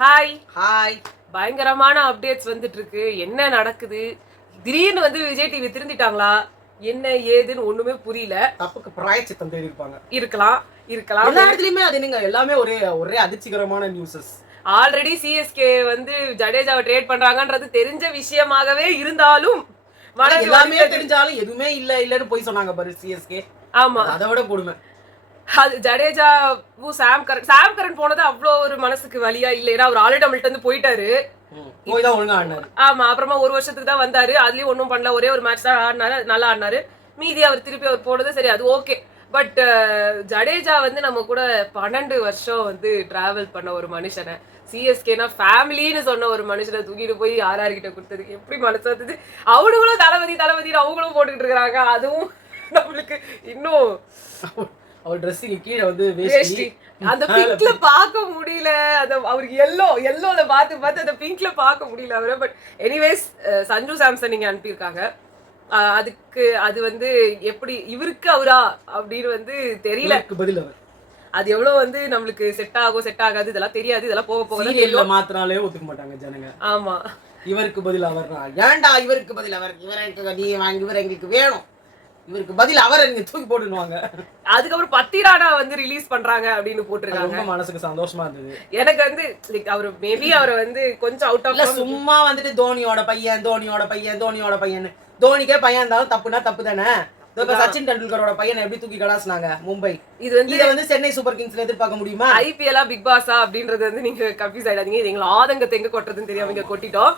Hi. Hi. பயங்கரமான updates வந்துட்டு இருக்கு. என்ன நடக்குது? திடீர்னு வந்து விஜய் டிவி திருந்திட்டாங்களா? என்ன ஏதுன்னு ஒண்ணுமே புரியல. தப்புக்கு பிராயச்சித்தம் தேடி இருப்பாங்க. இருக்கலாம். எல்லா இடத்துலயுமே அது என்னங்க எல்லாமே ஒரே அதிர்ச்சிகரமான நியூஸஸ். ஆல்ரெடி சிஎஸ்கே வந்து ஜடேஜாவை ட்ரேட் பண்றாங்கன்றது தெரிஞ்ச விஷயமாகவே இருந்தாலும் எல்லாமே தெரிஞ்சாலும் எதுவுமே இல்லன்னு போய் சொன்னாங்க பாரு சிஎஸ்கே. ஆமா, அதை விட கொடுமை. அது ஜடேஜாவும் சாம் கரன் போனது அவ்வளோ ஒரு மனசுக்கு வலியா இல்ல. ஏன்னா அவர் ஆல்ரெடி நம்மள்ட்ட இருந்து போயிட்டாரு. போய்தான் ஒழுங்கா ஆடினாரு. ஆமா, அப்புறமா ஒரு வருஷத்துக்கு தான் வந்தாரு. அதுலயும் ஒன்றும் பண்ணல. ஒரே ஒரு மேட்ச் தான் ஆடினாரு, நல்லா ஆடினாரு. மீதி அவர் திருப்பி அவர் போனது சரி, அது ஓகே. பட் ஜடேஜா வந்து நம்ம கூட 12 வருஷம் வந்து டிராவல் பண்ண ஒரு மனுஷனை, சிஎஸ்கேனா ஃபேமிலின்னு சொன்ன ஒரு மனுஷனை தூக்கிட்டு போய் RR கிட்ட கொடுத்ததுக்கு எப்படி மனசு வந்தது? அவனுங்களும் தளபதினு அவங்களும் போட்டுக்கிட்டு இருக்கிறாங்க. அதுவும் நம்மளுக்கு இன்னும் அவர் ட்ரெஸ்ஸிங் கீழே வந்து வேஷ்டி அந்த பிங்க்ல பார்க்க முடியல. அந்த அவருக்கு எல்லோல பார்த்து அந்த பிங்க்ல பார்க்க முடியல அவரை. பட் எனிவேஸ் சஞ்சு சாம்சன் நீங்க அனுப்பியிருக்காங்க. அதுக்கு அது வந்து எப்படி இவருக்கு அவரா அப்படின்னு வந்து தெரியல. பதில் அவர் அது எவ்வளவு வந்து நம்மளுக்கு செட் ஆகாது இதெல்லாம் தெரியாது. இதெல்லாம் போக போக மாத்தினாலே ஒத்துக்க மாட்டாங்க ஜனங்க. ஆமா, இவருக்கு பதில் அவர், ஏன்டா இவருக்கு பதில் அவர், இவர் எங்களுக்கு வேணும், இவருக்கு பதில் அவர் நீங்க தூக்கி போட்டுடுவாங்க. அதுக்கப்புறம் பத்திரானா வந்து ரிலீஸ் பண்றாங்க அப்படின்னு போட்டுருக்காங்க. ரொம்ப மனசுக்கு சந்தோஷமா இருந்தது. எனக்கு வந்து அவர் மேபி அவரை வந்து கொஞ்சம் அவுட் ஆஃப் சும்மா வந்துட்டு தோனியோட பையன் தோனிக்கே பையன் இருந்தாலும் தப்புனா தப்பு தானே. சச்சின் டெண்டுல்கரோட பையனை எப்படி தூக்கி கலாசினாங்க மும்பை. இது வந்து சென்னை சூப்பர் கிங்ஸ்ல எதிர்பார்க்க முடியுமா? ஐபிஎல்லா பிக் பாஸா அப்படின்றது வந்து நீங்க கன்ஃபியூஸ் ஆயிடாதீங்க. இது எங்களை ஆதங்கத்தை எங்க கொட்டுறதுன்னு தெரியாம இங்க கொட்டிட்டோம்.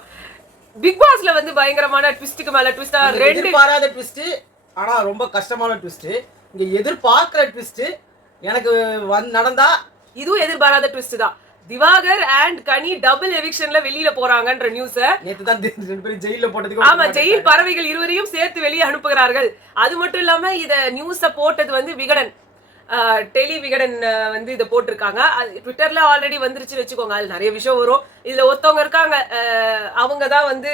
பிக் பாஸ்ல வந்து பயங்கரமான ட்விஸ்டுக்கு மேல ட்விஸ்டா, ரெண்டு பாராத ட்விஸ்ட், ஆனா ரொம்ப கஷ்டமான ட்விஸ்ட். இங்க எதிர்பார்க்கிற ட்விஸ்ட் எனக்கு நடந்தா இதுவும் எதிர்பாராத ட்விஸ்ட் தான். திவாகர் அண்ட் கனி டபுள் எவிக்ஷன்ல வெளியில போறாங்கன்ற நியூஸ் நேத்து தான் ரெண்டு பேரும் ஜெயில போட்டதுக்கு. ஆமா, ஜெயில் பறவைகள் இருவரையும் சேர்த்து வெளியே அனுப்புகிறார்கள். அது மட்டும் இல்லாம இத நியூஸ போட்டது வந்து விகடன், டெலி விகடன் வந்து இதை போட்டிருக்காங்க. ட்விட்டர்ல ஆல்ரெடி வந்துருச்சு வச்சுக்கோங்க. அது நிறைய விஷயம் வரும். இதுல ஒருத்தவங்க இருக்காங்க, அவங்க தான் வந்து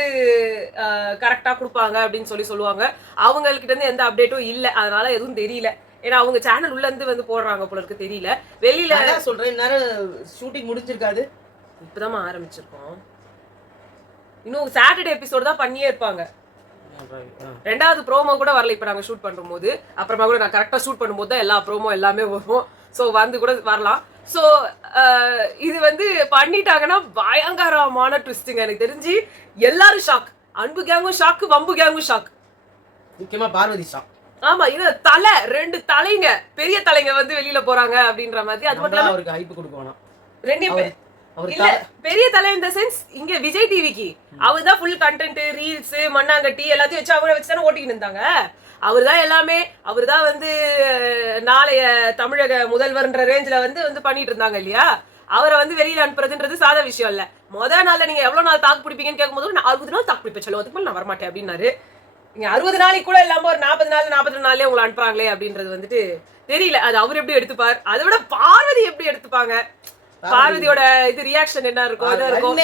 கரெக்டா கொடுப்பாங்க அப்படின்னு சொல்லுவாங்க. அவங்ககிட்ட இருந்து எந்த அப்டேட்டும் இல்லை, அதனால எதுவும் தெரியல. ஏன்னா அவங்க சேனல் உள்ள இருந்து வந்து போடுறாங்க போல இருக்கு, தெரியல. வெளியில சொல்றேன், நேரம் ஷூட்டிங் முடிஞ்சிருக்காது, இப்பதான் ஆரம்பிச்சிருக்கோம். இன்னும் சாட்டர்டே எபிசோட் தான் பண்ணியே இருப்பாங்க. ரெண்டாவது ப்ரோமோ கூட வரல இப்ப நாங்க ஷூட் பண்ற போது. அப்புறமா கூட நான் கரெக்டா ஷூட் பண்ணும்போது தான் எல்லா ப்ரோமோ எல்லாமே வரும். ஸோ வந்து கூட வரலாம். ஸோ இது வந்து பண்ணிட்டாங்கன்னா பயங்கரமான ட்விஸ்டுங்க. எனக்கு தெரிஞ்சு எல்லாரும் ஷாக். அன்பு கேங்கும் ஷாக், வம்பு கேங்கும் ஷாக், முக்கியமா பார்வதி ஷாக். ஆமா, இது ரெண்டு தலைங்க, பெரிய தலைங்க வந்து வெளியில போறாங்க அப்படின்ற மாதிரி. அது மட்டும் அவருக்கு ஹைப் கொடுக்கணும். ரெண்டு இல்ல, பெரிய தலை இந்த சென்ஸ் இங்க விஜய் டிவிக்கு அவர் தான் ஃபுல் கண்டென்ட், ரீல்ஸ், மண்ணாங்கட்டி எல்லாத்தையும் வச்சு அவரை வச்சு தானே ஓட்டிக்கிட்டு இருந்தாங்க. அவர் தான் எல்லாமே. அவர் தான் வந்து நாளைய தமிழக முதல்வர்ன்ற ரேஞ்சில வந்து பண்ணிட்டு இருந்தாங்க இல்லையா. அவரை வந்து வெளியில அனுப்புறதுன்றது சாத விஷயம் இல்ல. முதல் நாள்ல நீங்க எவ்வளவு நாள் தாக்கு பிடிப்பீங்கன்னு கேட்கும்போது நான் 60 நாள் தாக்கு பிடிப்பேன் சொல்லுவோம், அதுக்கு நான் வரமாட்டேன் அப்படின்னாரு. நீங்க 60 நாளைக்கு கூட இல்லாம ஒரு 42 நாள்லயே உங்களை அனுப்புறாங்களே அப்படின்றது வந்துட்டு தெரியல. அது அவர் எப்படி எடுத்துப்பார், அதை விட பார்வதி எப்படி எடுத்துப்பாங்க, பார்வதியோட இது ரியாக்ஷன் என்ன இருக்கும்?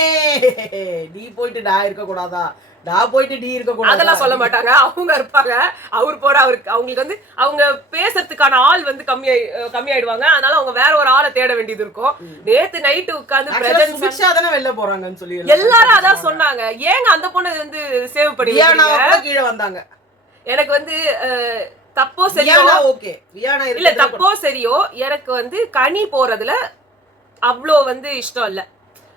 நீ போயிட்டு நான் இருக்க கூடாதா, நான் போயிட்டு நீ இருக்க கூடாது, அதெல்லாம் சொல்ல மாட்டாங்க. அவங்க இருப்பாங்க, அவர் போற அவருக்கு அவங்களுக்கு வந்து அவங்க பேசுறதுக்கான ஆள் வந்து கம்மியாயிடுவாங்க. அதனால அவங்க வேற ஒரு ஆளை தேட வேண்டியது இருக்கும். நேத்து நைட்டு உட்கார்ந்து வெளில போறாங்கன்னு சொல்லி எல்லாரும் அதான் சொன்னாங்க. ஏங்க அந்த பொண்ணு வந்து சேவ் பண்ணி கீழே வந்தாங்க. எனக்கு வந்து தப்போ சரியோ, இல்ல தப்போ சரியோ, எனக்கு வந்து கனி போறதுல அவ்வளோ வந்து இஷ்டம் இல்ல.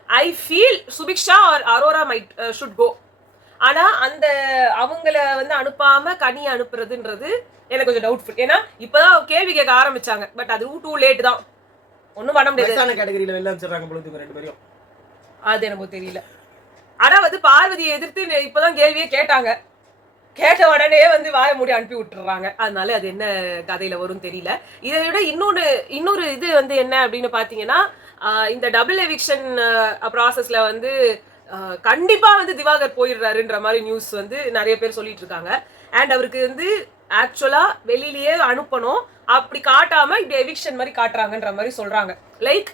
I feel Subiksha or Arora might should go. ஆனா அந்த அவங்கள வந்து அனுப்பாம கனி அனுப்புறதுன்றது எனக்கு கொஞ்சம் டவுட்ஃபுல். ஏன்னா இப்பதான் கேள்வி கேட்க ஆரம்பிச்சாங்க. பட் அது டூ லேட் தான், ஒன்னும் பண்ண முடியாது. கேட்டகரியில வெளில அனுப்பிச்சிடுறாங்க பொழுது ரெண்டு பேரும். அது எனக்கு தெரியல. ஆனா வந்து பார்வதியை எதிர்த்து இப்பதான் கேள்வியே கேட்டாங்க. கேட்ட உடனே வந்து வாய மூடி அனுப்பி விட்டுறாங்க. அதனால அது என்ன கதையில வரும் தெரியல. இதை விட இன்னொரு இது வந்து என்ன அப்படின்னு பாத்தீங்கன்னா, இந்த டபுள் எவிக்ஷன் ப்ராசஸ்ல வந்து கண்டிப்பா வந்து திவாகர் போயிடுறாருன்ற மாதிரி நியூஸ் வந்து நிறைய பேர் சொல்லிட்டு இருக்காங்க. அண்ட் அவருக்கு வந்து ஆக்சுவலா வெளியிலேயே அனுப்பணும், அப்படி காட்டாம இப்படி எவிக்ஷன் மாதிரி காட்டுறாங்கன்ற மாதிரி சொல்றாங்க. லைக்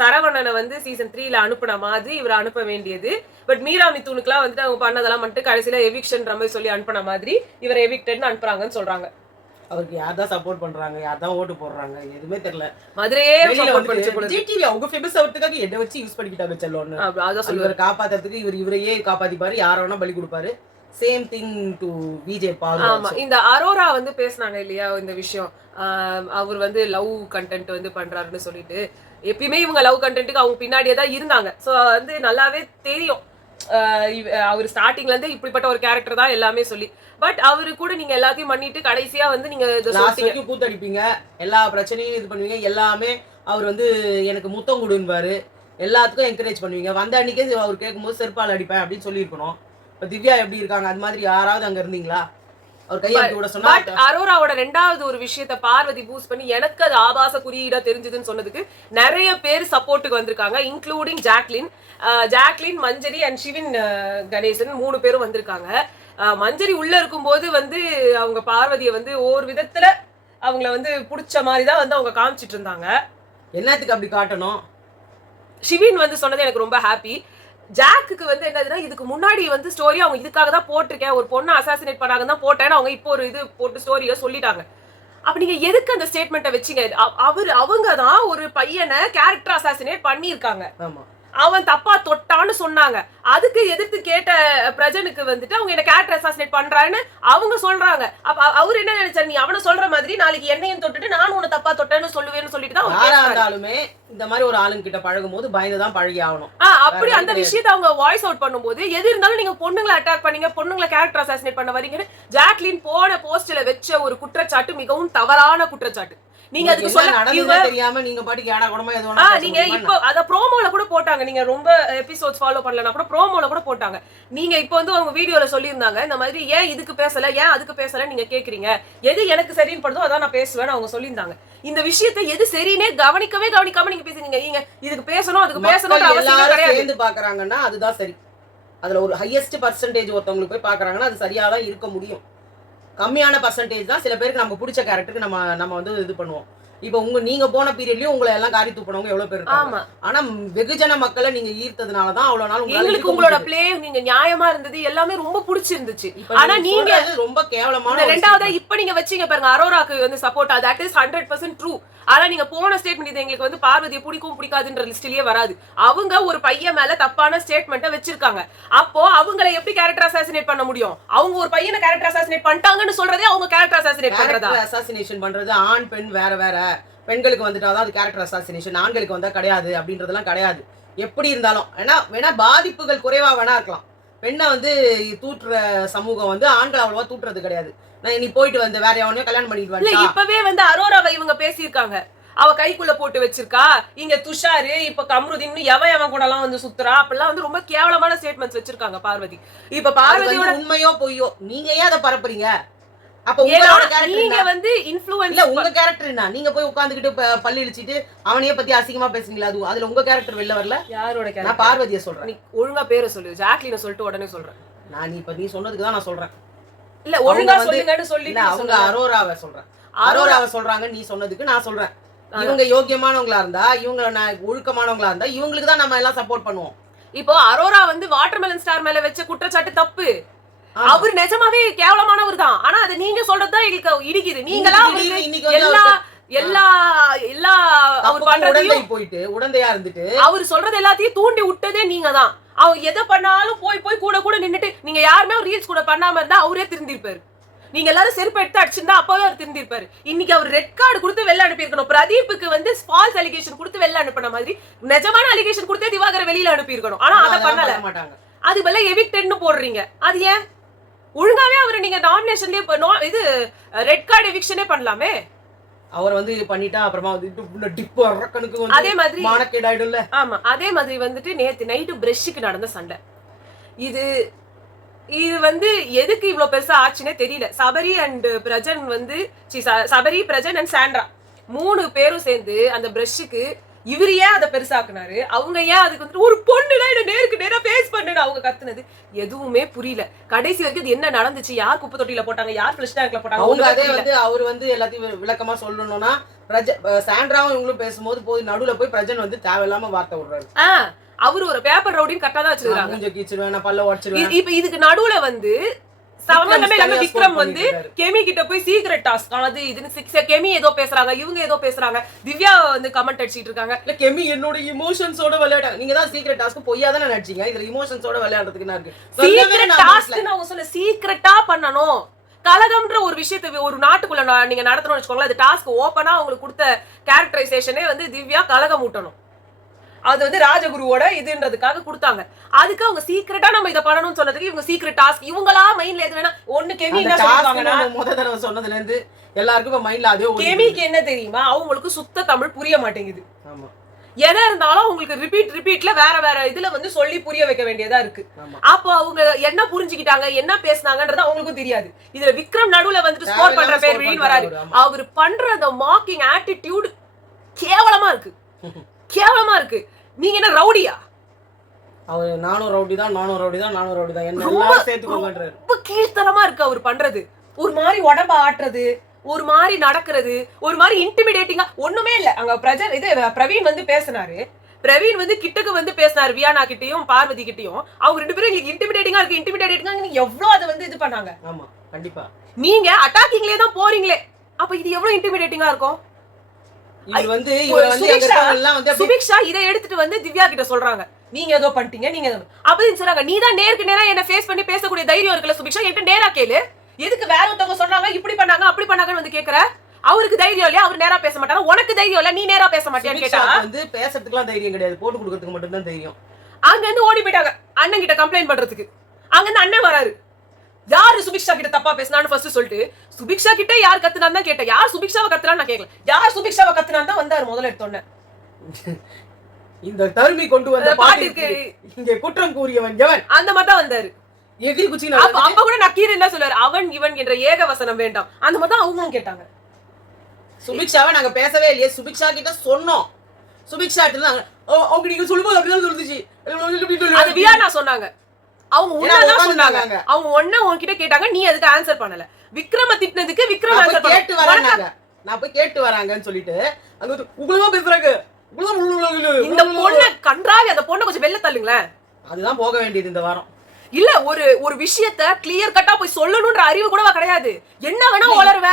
சரவணனை வந்து சீசன் 3ல அனுப்புன மாதிரி இவர் அனுப்ப வேண்டியது. பட் மீரா மிதுனுக்குலாம் வந்துட்டு அவங்க பண்ணதெல்லாம் மட்டும் கடைசியில எவிக்ஷன்ற மாதிரி சொல்லி அனுப்புன மாதிரி இவர் எவிக்டட்னு அனுப்புறாங்கன்னு சொல்றாங்க. அவருக்கு யார் தான் சப்போர்ட் பண்றாங்க, யார் தான் ஓட்டு போடுறாங்க, எதுவுமே தெரியல. மதுரையே சப்போர்ட் பண்ணிச்சு போல. ஜிடிவி அவங்க ஃபேமஸ் ஆகிறதுக்காக என்ன வச்சு யூஸ் பண்ணிக்கிட்டாங்க செல்லோன்னு. அதான் சொல்லுவாரு. இவரை காப்பாத்துறதுக்கு இவரையே காப்பாத்திப்பாரு, யார வேணா பலி கொடுப்பாரு. சேம் திங் டு விஜய் பாரு. ஆமா, இந்த அரோரா வந்து பேசினாங்க இல்லையா இந்த விஷயம். அவர் வந்து லவ் கண்டென்ட் வந்து பண்றாருன்னு சொல்லிட்டு, எப்பயுமே இவங்க லவ் கண்டென்ட்டுக்கு அவங்க பின்னாடியே தான் இருந்தாங்க. ஸோ வந்து நல்லாவே தெரியும் அவர் ஸ்டார்டிங்ல இருந்து இப்படிப்பட்ட ஒரு கேரக்டர் தான் எல்லாமே சொல்லி. பட் அவரு கூட நீங்க எல்லாத்தையும் பண்ணிட்டு கடைசியா வந்து நீங்க கூத்தடிப்பீங்க, எல்லா பிரச்சனையும் இது பண்ணுவீங்க, எல்லாமே அவர் வந்து எனக்கு முத்தம் கொடுப்பாரு, எல்லாத்துக்கும் என்கரேஜ் பண்ணுவீங்க. வந்த அன்னைக்கே அவர் கேட்கும்போது செருப்பால் அடிப்பேன் அப்படின்னு சொல்லியிருக்கணும். இப்ப திவ்யா எப்படி இருக்காங்க, அது மாதிரி யாராவது அங்க இருந்தீங்களா? அவர் கையாட்டி விட சொன்னா. பட் அரோராவோட ரெண்டாவது ஒரு விஷயத்த பார்வதி பூஸ்ட் பண்ணி எனக்கு அது ஆபாச குறியீடா தெரிஞ்சதுன்னு சொன்னதுக்கு நிறைய பேர் சப்போர்ட்டுக்கு வந்திருக்காங்க, including Jacqueline, Manjari and Shivin Ganesan 3 பேரும் வந்திருக்காங்க. மஞ்சரி உள்ள இருக்கும்போது வந்து அவங்க பார்வதியை வந்து ஒரு விதத்துல அவங்கள வந்து பிடிச்ச மாதிரிதான் வந்து அவங்க காமிச்சிட்டு இருந்தாங்க. என்னத்துக்கு அப்படி காட்டணும்? சிவின் வந்து சொன்னது எனக்கு ரொம்ப ஹாப்பி. ஜாக்குக்கு வந்து என்னதுன்னா, இதுக்கு முன்னாடி வந்து ஸ்டோரி அவங்க இதுக்காக தான் போட்டிருக்கேன், ஒரு பொண்ணை அசாசினேட் பண்ணாங்க தான் போட்டேன்னு அவங்க இப்போ ஒரு இது போட்டு ஸ்டோரியை சொல்லிட்டாங்க. அப்ப நீங்க எதுக்கு அந்த ஸ்டேட்மெண்ட்டை வச்சீங்க? அவங்க தான் ஒரு பையனை கேரக்டர் அசாசினேட் பண்ணியிருக்காங்க, அவன் தப்பா தொட்டான்னு சொன்னாங்க. அதுக்கு எதிர்த்து கேட்ட பிரஜனுக்கு வந்துட்டு அவங்க என்ன கேரக்டர் அசாசினேட் பண்றான்னு அவங்க சொல்றாங்க. அப்ப அவரு என்ன நினைச்சாரு, நீ அவனை சொல்ற மாதிரி நாளைக்கு என்னையும் தொட்டுட்டு நானும் உன்னை தப்பா தொட்டேன்னு சொல்லுவேன்னு சொல்லிட்டு தான் இருந்தாலுமே இந்த மாதிரி ஒரு ஆளுங்க கிட்ட பழகும் போது பயந்துதான் பழகி ஆகணும். அப்படி அந்த விஷயத்தை அவங்க வாய்ஸ் அவுட் பண்ணும்போது எது இருந்தாலும் நீங்க பொண்ணுங்களை அட்டாக் பண்ணீங்க, பொண்ணுங்களை கேரக்டர் அசாசினேட் பண்ண வரீங்கன்னு ஜாக்லின் போன போஸ்ட்ல வச்ச ஒரு குற்றச்சாட்டு மிகவும் தவறான குற்றச்சாட்டு. நீங்க அதுக்கு சொல்ல தெரியாம நீங்க பாட்டுக்கு ஏடா கூடமா எதுவும் நீங்க இப்போ அத ப்ரோமோல கூட போட்டாங்க. நீங்க ரொம்ப எபிசோட்ஸ் ஃபாலோ பண்ணலனா கூட ப்ரோமோல கூட போட்டாங்க. நீங்க இப்போ வந்து அவங்க வீடியோல சொல்லியிருந்தாங்க இந்த மாதிரி ஏன் இதுக்கு பேசல, ஏன் அதுக்கு பேசல நீங்க கேக்குறீங்க, எது எனக்கு சரின்னு படுதோ அதான் நான் பேசுவேன்னு அவங்க சொல்லியிருந்தாங்க. இந்த விஷயத்தை எது சரினே கவனிக்காம நீங்க பேசுறீங்க. நீங்க இதுக்கு பேசணும் அதுக்கு பேசணும் அவசியம் கிடையாது. சேர்ந்து பாக்குறாங்கன்னா அதுதான் சரி. அதுல ஒரு ஹையஸ்ட் பர்சன்டேஜ் ஒருத்தவங்களுக்கு போய் பாக்குறாங்கன்னா அது சரியா தான் இருக்க முடியும். கம்மியான பர்சன்டேஜ் தான் சில பேருக்கு நம்ம பிடிச்ச கேரக்டருக்கு நம்ம வந்து இது பண்ணுவோம். இப்ப நீங்க போன பீரியட்லயும் உங்களை எல்லாம் காரி தூக்குனவங்க எவ்வளவு பேர் இருக்காங்க. ஆனா வெகுஜன மக்களை நீங்க ஈர்த்ததுனாலதான் அவ்வளவு நாள் உங்களுக்கு உங்களோட பிளே நீங்க நியாயமா இருந்தது, எல்லாமே ரொம்ப பிடிச்சிருந்துச்சு. ஆனா நீங்க ரொம்ப கேவலமான ரெண்டாவது இப்ப நீங்க வச்சீங்க பாருங்க அரோராக்கு வந்து சப்போர்ட், தட் இஸ் 100% ட்ரூ. ஆனா நீங்க போன ஸ்டேட்மெண்ட் இது எங்களுக்கு வந்து பார்வதியை பிடிக்கும் பிடிக்காதுன்ற லிஸ்ட்லயே வராது. அவங்க ஒரு பையன் மேல தப்பான ஸ்டேட்மெண்ட்டை வச்சிருக்காங்க. அப்போ அவங்களை எப்படி கேரக்டர் அசாசினேட் பண்ண முடியும்? அவங்க ஒரு பையனை கேரக்டர் அசாசினேட் பண்ணிட்டாங்கன்னு சொல்றதே அவங்க கேரக்டர் அசாசினேட் பண்றதா? அசாசினேஷன் பண்றது ஆண் பெண் வேற வேற. பெண்களுக்கு வந்துட்டாதான் அது கேரக்டர் அசாசினேஷன், ஆண்களுக்கு வந்தா கிடையாது அப்படின்றதெல்லாம் கிடையாது. எப்படி இருந்தாலும் வேணா பாதிப்புகள் குறைவா வேணா இருக்கலாம். பெண்ணை வந்து தூட்டுற சமூகம் வந்து ஆண்கள் அவ்வளவா தூட்டுறது கிடையாது. நீ போயிட்டு வந்து வேற எவனையும் கல்யாணம் பண்ணிட்டு இல்ல இப்பவே வந்து அரோராவை இவங்க பேசியிருக்காங்க, அவ கைக்குள்ள போட்டு வச்சிருக்கா, இங்க துஷாரு இப்ப கம்ருதீன் எவன் கூட எல்லாம் வந்து சுத்துறா, அப்படிலாம் வந்து ரொம்ப கேவலமான ஸ்டேட்மெண்ட்ஸ் வச்சிருக்காங்க பார்வதி. இப்ப பார்வதியோட உண்மையோ பொய்யோ நீங்க ஏன் அதை பரப்புறீங்க? அப்ப நீங்க வந்து இன்ஃப்ளூயன்ஸ் உங்க கேரக்டர் என்ன? நீங்க போய் உட்கார்ந்துகிட்டு பல்லு இழிச்சிட்டு அவனையே பத்தி அசிங்கமா பேசுறீங்களா? அதுல உங்க கேரக்டர் வெளில வரல. யாரோட கேரக்டர்? நான் பார்வதியை சொல்றேன். நீ ஒழுங்கா பேரை சொல்லு. ஜாக்லினை சொல்லிட்டு உடனே சொல்றேன். நீ சொன்னதுக்கு தான் நான் சொல்றேன். இல்ல ஒழுங்கா சொல்லுங்கன்னு சொல்லி அவங்க அரோராவை சொல்றேன். அரோராவை சொல்றாங்க, நீ சொன்னதுக்கு நான் சொல்றேன். இவங்க யோக்கியமானவங்களா இருந்தா, இவங்க ஒழுக்கமானவங்களா இருந்தா இவங்களுக்கு தான் நம்ம எல்லாம் சப்போர்ட் பண்ணுவோம். இப்போ அரோரா வந்து வாட்டர்மெலன் ஸ்டார் மேல வச்ச குற்றச்சாட்டு தப்பு. அவர் நிஜமாவே கேவலமானவர் தான். ஆனா அது நீங்க சொல்றதுதான் எங்களுக்கு இடிக்குது. நீங்களா போயிட்டு உடந்தையா இருந்துட்டு அவர் சொல்றது எல்லாத்தையும் தூண்டி விட்டதே நீங்க தான். அவங்க எதை பண்ணாலும் போய் கூட நின்னுட்டு நீங்க யாருமே ரீல்ஸ் கூட பண்ணாம இருந்தா அவரே திருந்திருப்பாரு. நீங்க எல்லாரும் செருப்பு எடுத்து அடிச்சிருந்தா அப்பவே அவர் திருந்திருப்பாரு. இன்னைக்கு அவர் ரெட் கார்டு கொடுத்து வெளில அனுப்பியிருக்கணும். பிரதீப்புக்கு வந்து ஃபால்ஸ் அலிகேஷன் கொடுத்து வெளில அனுப்பின மாதிரி நிஜமான அலிகேஷன் கொடுத்தே திவாகரை வெளியில அனுப்பியிருக்கணும். ஆனா அதை பண்ணல. அது போல எவிக்டட்னு போடுறீங்க. அது ஏன்? ஒழுங்காவே அவரை நீங்க நாமினேஷன்லயே இது ரெட் கார்டு எவிக்ஷனே பண்ணலாமே. அவர் வந்து பண்ணிட்டா அப்புறமா வந்து டிப் அரக்கனுக்கு வந்து அதே மாதிரி மானக்கேட் ஆயிடும்ல. ஆமா, அதே மாதிரி வந்துட்டு நேத்து நைட்டு பிரஷ்க்கு நடந்த சண்டை இது வந்து எதுக்கு இவ்வளவு பெருசா ஆச்சுன்னே தெரியல. சபரி அண்ட் பிரஜன் வந்து சபரி பிரஜன் அண்ட் சாண்ட்ரா 3 பேரும் சேர்ந்து அந்த பிரஷ்க்கு இவரு ஏன் அதை பெருசாக்குனாரு, அவங்க ஏன் அதுக்கு வந்து ஒரு பொண்ணுனா என்ன நேருக்கு நேரா ஃபேஸ் பண்ணுன்னு அவங்க கத்துனது எதுவுமே புரியல. கடைசி வரைக்கும் இது என்ன நடந்துச்சு, யார் குப்பை தொட்டியில போட்டாங்க, யார் ஃபிளஷ் டேங்க்ல போட்டாங்க, அவங்க அதே வந்து அவர் வந்து எல்லாத்தையும் விளக்கமா சொல்லணும்னா சாண்ட்ராவும் இவங்களும் பேசும்போது போய் நடுவுல போய் பிரஜன் வந்து தேவையில்லாம வார்த்தை விடுறாரு. அவரு ஒரு பேப்பர் ரவுடின்னு கரெக்டா தான் வச்சிருக்காங்க. பல்ல உடைச்சிருவேன். இப்ப இதுக்கு நடுவுல வந்து சம்பந்தமே இல்லாம விக்ரம் வந்து கெமி கிட்ட போய் சீக்ரெட் டாஸ்க் அது இதுன்னு கெமி ஏதோ பேசுறாங்க, இவங்க ஏதோ பேசுறாங்க, திவ்யா வந்து கமெண்ட் அடிச்சிட்டு இருக்காங்க. இல்ல கெமி என்னோட இமோஷன்ஸோட விளையாடாங்க. நீங்க தான் சீக்ரெட் டாஸ்க் பொய்யா தானே நடிச்சீங்க, இதுல இமோஷன்ஸோட விளையாடுறதுக்கு என்ன இருக்கு? சீக்ரெட் டாஸ்க் நான் சொல்ல சீக்ரெட்டா பண்ணனும். கலகம்ன்ற ஒரு விஷயத்தை ஒரு நாட்டுக்குள்ள நீங்க நடத்தணும்னு வச்சுக்கோங்களேன், அது டாஸ்க் ஓபனா உங்களுக்கு கொடுத்த கேரக்டரைசேஷனே வந்து திவ்யா கலகம் ஊட்டணும். அது வந்து ராஜகுருவோட இதுன்றதுக்காக கொடுத்தாங்க. அதுக்கு அவங்க சீக்ரெட்டா நம்ம இத பண்ணணும்னு சொன்னதுக்கு இவங்க சீக்ரெட் டாஸ்க் இவங்களா மைண்ட்ல எது வேணா ஒண்ணு கெமி என்ன சொல்றாங்கன்னா முதல் தடவை சொன்னதுல இருந்து எல்லாருக்கும் மைண்ட்ல அதே கெமிக்கு என்ன தெரியுமா, அவங்களுக்கு சுத்த தமிழ் புரிய மாட்டேங்குது. ஆமா, எதா இருந்தாலும் உங்களுக்கு ரிப்பீட்ல வேற இதுல வந்து சொல்லி புரிய வைக்க வேண்டியதா இருக்கு. அப்போ அவங்க என்ன புரிஞ்சுக்கிட்டாங்க என்ன பேசினாங்கன்றது அவங்களுக்கும் தெரியாது. இதுல விக்ரம் நடுவுல வந்துட்டு ஸ்கோர் பண்ற பேர் வெளியில வராது. அவர் பண்ற அந்த மாக்கிங் ஆட்டிடியூட் கேவலமா இருக்கு, கேவலமா இருக்கு. நீங்க என்ன ரவுடியா? அவர் நானும் ரவுடி தான் என்ன எல்லாரும் சேர்த்துக்கோங்கன்றாரு. ரொம்ப கீழ்த்தரமா இருக்கு அவர் பண்றது. ஒரு மாதிரி உடம்ப ஆட்டுறது, ஒரு மாதிரி நடக்கிறது, ஒரு மாதிரி இன்டிமிடேட்டிங்கா ஒண்ணுமே இல்ல. அங்க பிரவீன் வந்து பேசினாரு. பிரவீன் வந்து கிட்டக்கு வந்து பேசினாரு வியானா கிட்டயும் பார்வதி கிட்டயும். அவங்க ரெண்டு பேரும் எங்களுக்கு இன்டிமிடேட்டிங்கா இருக்கு எவ்வளவு அதை வந்து இது பண்ணாங்க. ஆமா கண்டிப்பா. நீங்க அட்டாக்கிங்லயே தான் போறீங்களே, அப்ப இது எவ்வளவு இன்டிமிடேட்டிங்கா இருக்கும்? இது வந்து இவர வந்து எல்லாம் வந்து சுபிக்ஷா இதை எடுத்துட்டு வந்து திவ்யா கிட்ட சொல்றாங்க, நீங்க ஏதோ பண்ணிட்டீங்க, நீங்க அப்படின்னு சொல்றாங்க. நீ தான் நேருக்கு நேரா என்ன ஃபேஸ் பண்ணி பேசக்கூடிய தைரியம் இருக்குல்ல சுபிக்ஷா, என்கிட்ட நேரா கேளு. எதுக்கு வேற ஒருத்தவங்க சொல்றாங்க இப்படி பண்ணாங்க அப்படி பண்ணாங்கன்னு வந்து கேக்குற? அவருக்கு தைரியம் இல்லையா? அவர் நேரா பேச மாட்டாரு. உனக்கு தைரியம் இல்ல, நீ நேரா பேச மாட்டியான்னு கேட்டா வந்து பேசுறதுக்குலாம் தைரியம் கிடையாது, போட்டு கொடுக்கிறதுக்கு மட்டும் தான் தைரியம். அங்க இருந்து ஓடி போயிட்டாங்க அண்ணன் கிட்ட கம்ப்ளைண்ட் பண்றதுக்கு. அங்க இருந்து அண்ணன் வராரு. யாரு சுபிக்ஷா கிட்ட தப்பா பேசினான்னு ஃபர்ஸ்ட் சொல்லிட்டு சுபிக்ஷா கிட்ட யார் கத்துனான்னு தான் கேட்டேன். யார் சுபிக்ஷாவை கத்துனான்னு நான் கேட்கல, யார் சுபிக்ஷாவை கத்துனான்னு தான் வந்தாரு முதல்ல எடுத்தோன்னே. இந்த தருமி கொண்டு வந்த பாட்டுக்கு இங்க குற்றம் கூறியவன் எவன் அந்த மாதிரி தான் வந்தாரு. எதிரி குச்சி அப்ப கூட நக்கீர் என்ன சொல்றாரு, அவன் இவன் என்ற ஏக வசனம் வேண்டாம் அந்த மாதிரி தான் அவங்களும் கேட்டாங்க. சுபிக்ஷாவை நாங்க பேசவே இல்லையே, சுபிக்ஷா கிட்ட சொன்னோம். சுபிக்ஷா அவங்க நீங்க சொல்லும்போது அப்படிதான் சொல்லுச்சு, அது வியானா சொன்னாங்க. அவங்க உன்னதான் சொன்னாங்க, அவங்க ஒண்ணு உன்கிட்ட கேட்டாங்க, நீ அதுக்கு ஆன்சர் பண்ணல. விக்ரம திட்டினதுக்கு விக்ரம் ஆன்சர் கேட்டு வராங்க. நான் போய் கேட்டு வராங்கன்னு சொல்லிட்டு அங்க உங்களமா பேசுறாங்க. இந்த பொண்ணு கன்றாவி, அந்த பொண்ணை கொஞ்சம் வெளில தள்ளுங்களேன். அதுதான் போக வேண்டியது இந்த வாரம். இல்ல ஒரு விஷயத்த கிளியர் கட்டா போய் சொல்லணும்ன்ற அறிவு கூட கிடையாது. என்ன வேணா உளறுவ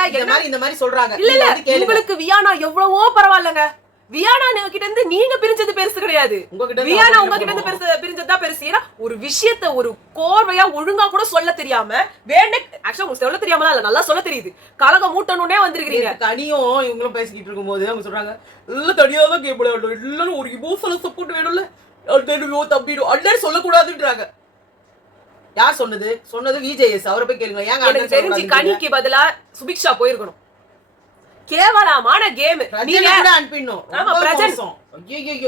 இந்த மாதிரி சொல்றாங்க. இல்ல உங்களுக்கு வியானா எவ்வளவோ பரவாயில்லங்க. வியானா கிட்ட இருந்து நீங்க பிரிஞ்சது பெருசு கிடையாது, வியானா உங்ககிட்ட இருந்து பிரிஞ்சதுதான் பெருசு. ஏன்னா ஒரு விஷயத்த ஒரு கோர்வையா ஒழுங்கா கூட சொல்ல தெரியாம ஆக்சுவலா உங்களுக்கு சொல்ல தெரியாம இல்ல, நல்லா சொல்ல தெரியுது. கலகம் மூட்டணும்னே வந்திருக்கீங்க. தனியும் இவங்களும் பேசிக்கிட்டு இருக்கும் போது அவங்க சொல்றாங்க இல்ல தனியாதான் கேம் விளையாடணும், இல்லன்னு ஒரு இமோஷனல் சப்போர்ட் வேணும்ல, தம்பிடும் அண்ணன் சொல்லக்கூடாதுன்றாங்க. யார் சொன்னது? சொன்னது விஜேஎஸ். அவரை போய் கேளுங்க. ஏங்க எனக்கு தெரிஞ்சு கனிக்கு பதிலா சுபிக்ஷா போயிருக்கணும். கேவலமான கேம். நீங்க கூட அனுப்பிடணும். ஆமா பிரஜன்.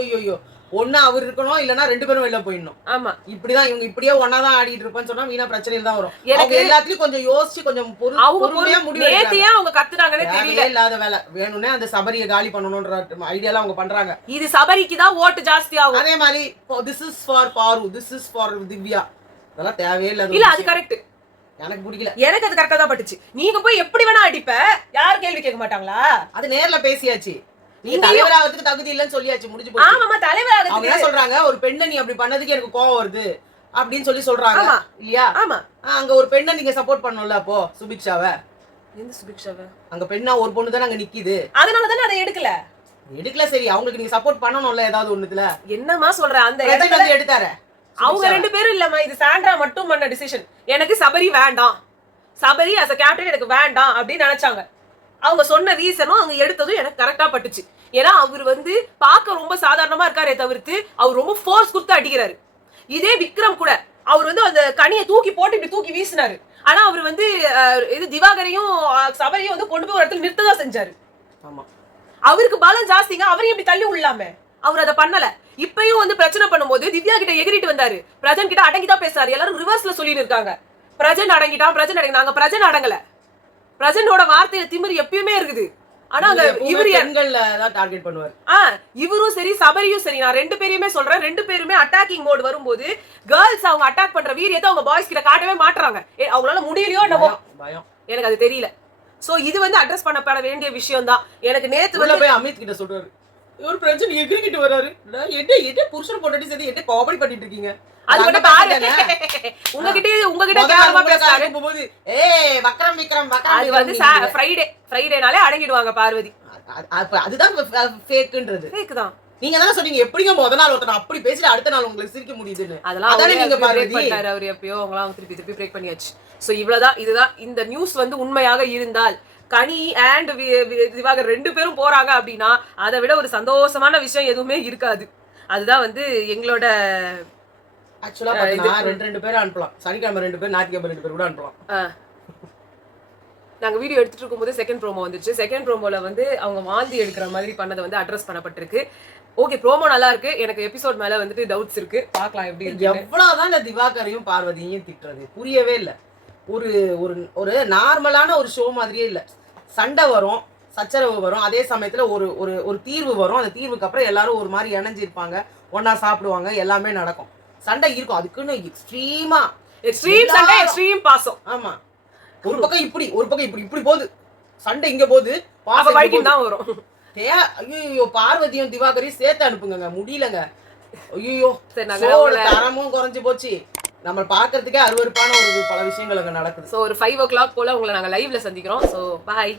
ஐயோ ஒண்ணா அவர் இருக்கணும், இல்லனா ரெண்டு பேரும் வெளிய போயிடணும். ஆமா இப்படிதான் இவங்க இப்படியே ஒண்ணா தான் ஆடிட்டு இருப்பான்னு சொன்னா வீணா பிரச்சனையில தான் வரும். அவங்க எல்லாத்தையும் கொஞ்சம் யோசிச்சு கொஞ்சம் பொறுமையா முடிவு எடுங்க. நேத்தியா அவங்க கத்துறாங்கனே தெரியல. இல்லாத வேலை வேணும்னே அந்த சபரியை காலி பண்ணணும்ன்ற ஐடியால அவங்க பண்றாங்க. இது சபரிக்கு தான் ஓட்டு ஜாஸ்தி ஆகும். அதே மாதிரி this is for பாரு, this is for திவ்யா. அதெல்லாம் தேவையே இல்ல. இல்ல அது கரெக்ட். எனக்கு பிடிக்கல. எனக்கு அது கரெக்ட்டா தான் பட்டுச்சு. நீங்க போய் எப்படி வேணா அடிப்ப, யார் கேள்வி கேட்க மாட்டாங்களா? அது நேர்ல பேசியாச்சு. நீ தலைவராகிறதுக்கு தகுதி இல்லன்னு சொல்லியாச்சு, முடிஞ்சு போச்சு. ஆமாமா தலைவராகிறதுக்கு அவங்க என்ன சொல்றாங்க, ஒரு பெண்ணை நீ அப்படி பண்ணதுக்கு எனக்கு கோவம் வருது அப்படின்னு சொல்றாங்க இல்லையா? ஆமா அங்க ஒரு பெண்ணை நீங்க சப்போர்ட் பண்ணணும்ல. அப்போ சுபிக்ஷாவை எந்த சுபிக்ஷாவை? அங்க பெண்ணா ஒரு பொண்ணு தானே அங்க நிக்குது, அதனால தானே அதை எடுக்கல. சரி அவங்களுக்கு நீங்க சப்போர்ட் பண்ணணும்ல ஏதாவது ஒண்ணுத்துல. என்னமா சொல்ற? அந்த இடத்துல எடுத்தாரு அவங்க ரெண்டு பேரும் இல்லம்மா, இது சாண்ட்ரா மட்டும் பண்ண டிசிஷன். எனக்கு சபரி வேண்டாம், சபரி as a கேப்டன் எனக்கு வேண்டாம் அப்படின்னு நினைச்சாங்க. அவங்க சொன்ன ரீசனும் அவங்க எடுத்ததும் எனக்கு கரெக்டா பட்டுச்சு. ஏன்னா அவர் வந்து பார்க்க ரொம்ப சாதாரணமா இருக்காரே தவிர்த்து அவர் ரொம்ப ஃபோர்ஸ் கொடுத்து அடிக்கிறாரு. இதே விக்ரம் கூட அவர் வந்து அந்த கனியை தூக்கி போட்டு இப்படி தூக்கி வீசினாரு. ஆனா அவர் வந்து இது திவாகரையும் சபரியும் வந்து கொண்டு போய் ஒரு இடத்துல நிறுத்ததான் செஞ்சாரு. ஆமா அவருக்கு பலம் ஜாஸ்திங்க, அவரையும் இப்படி தள்ளி விடலாமே, அவர் அதை பண்ணல. இப்பயும் வந்து பிரச்சனை பண்ணும்போது திவ்யா கிட்ட எகிரிட்டு வந்தாரு, பிரஜன் கிட்ட அடங்கிதான் பேசுறாரு. எல்லாரும் ரிவர்ஸ்ல சொல்லிட்டு இருக்காங்க, பிரஜன் அடங்கிட்டான். நாங்க பிரஜன் அடங்கல. பிரஜனோட வார்த்தையில திமிரு எப்பயுமே இருக்குது. ஆனா அங்க இவரு பெண்கள்ல தான் டார்கெட் பண்ணுவார். இவரும் சரி சபரியும் சரி, நான் ரெண்டு பேரையுமே சொல்றேன், ரெண்டு பேருமே அட்டாக்கிங் மோட் வரும்போது கேர்ள்ஸ் அவங்க அட்டாக் பண்ற வீரியத்தை அவங்க பாய்ஸ் கிட்ட காட்டவே மாட்றாங்க. அவங்களால முடியலையோ என்னவோ பயம், எனக்கு அது தெரியல. சோ இது வந்து அட்ரஸ் பண்ணப்பட வேண்டிய விஷயம் தான். எனக்கு நேத்து வந்து போய் அமித் கிட்ட சொல்றாரு, ஒரு பிரச்சனை எகிரிக்கிட்டு வராரு, என்ன புருஷன் போட்டாட்டி சரி என்ன காமெடி பண்ணிட்டு இருக்கீங்க அது அங்க மட்டும் பாரு. பேசுறேங்க. உங்ககிட்ட கேவலமா பேசுறாரு. போகும்போது ஏய் வக்ரம் விக்ரம் வக்ரம் அது வந்து ஃப்ரைடேனாலே அடங்கிடுவாங்க பார்வதி. அதுதான் ஃபேக்குன்றது. ஃபேக் தான். நீங்க தானே சொன்னீங்க எப்படிங்க முத நாள் ஒருத்தர் அப்படி பேசிட்டு அடுத்த நாள் உங்களுக்கு சிரிக்க முடியுதுன்னு. அதெல்லாம் அதானே நீங்க பிரேக் பார்வதி. பண்ணிட்டாரு அவர் எப்பயோ. அவங்களாம் திருப்பி பிரேக் பண்ணியாச்சு. சோ இவ்வளவுதான். இதுதான் இந்த நியூஸ் வந்து உண்மையாக இருந்தால் கனி அண்ட் திவாகர் 2 பேரும் போறாங்க அப்படின்னா அதை விட ஒரு சந்தோஷமான விஷயம் எதுவுமே இருக்காது. அதுதான் வந்து எங்களோட ஆக்சுவலா பாத்தீங்கன்னா 2 பேரும் அனுப்பலாம். சனிக்கிழமை 2 பேர், ஞாயிற்றுக்கிழமை 2 பேர் கூட அனுப்பலாம். நாங்க வீடியோ எடுத்துட்டு இருக்கும்போது செகண்ட் ப்ரோமோ வந்துச்சு. செகண்ட் ப்ரோமோல வந்து அவங்க வாந்தி எடுக்கிற மாதிரி பண்ணதை வந்து அட்ரஸ் பண்ணப்பட்டிருக்கு. ஓகே, ப்ரோமோ நல்லா இருக்கு. எனக்கு எபிசோட் மேல வந்துட்டு டவுட்ஸ் இருக்கு. பார்க்கலாம் எப்படி இருக்கு. எவ்வளவுதான் இந்த திவாகரையும் பார்வதியையும் திட்டுறது புரியவே இல்ல. ஒரு ஒரு ஒரு நார்மலான ஒரு ஷோ மாதிரியே இல்ல. சண்டை வரும், சச்சரவு வரும், அதே சமயத்துல ஒரு ஒரு ஒரு தீர்வு வரும். அந்த தீர்வுக்கு அப்புறம் எல்லாரும் ஒரு மாதிரி இணைஞ்சிருப்பாங்க, ஒன்னா சாப்பிடுவாங்க, எல்லாமே நடக்கும். சண்டை இருக்கும், அதுக்குன்னு எக்ஸ்ட்ரீம் சண்டை, எக்ஸ்ட்ரீம் பாசம். ஆமா, ஒரு பக்கம் இப்படி ஒரு பக்கம் இப்படி போகுது சண்டை. இங்க போகுது பாசம் தான் வரும். ஐயோ, பார்வதியும் திவாகரையும் சேர்த்து அனுப்புங்க, முடியலங்க. ஐயோ, தரமும் குறைஞ்சு போச்சு. நம்ம பாக்குறதுக்கே அருவருப்பான ஒரு பல விஷயங்கள் அங்க நடக்குது. சோ ஒரு 5 o'clock போல உங்களை நாங்க லைவ்ல சந்திக்கிறோம். சோ பாய்.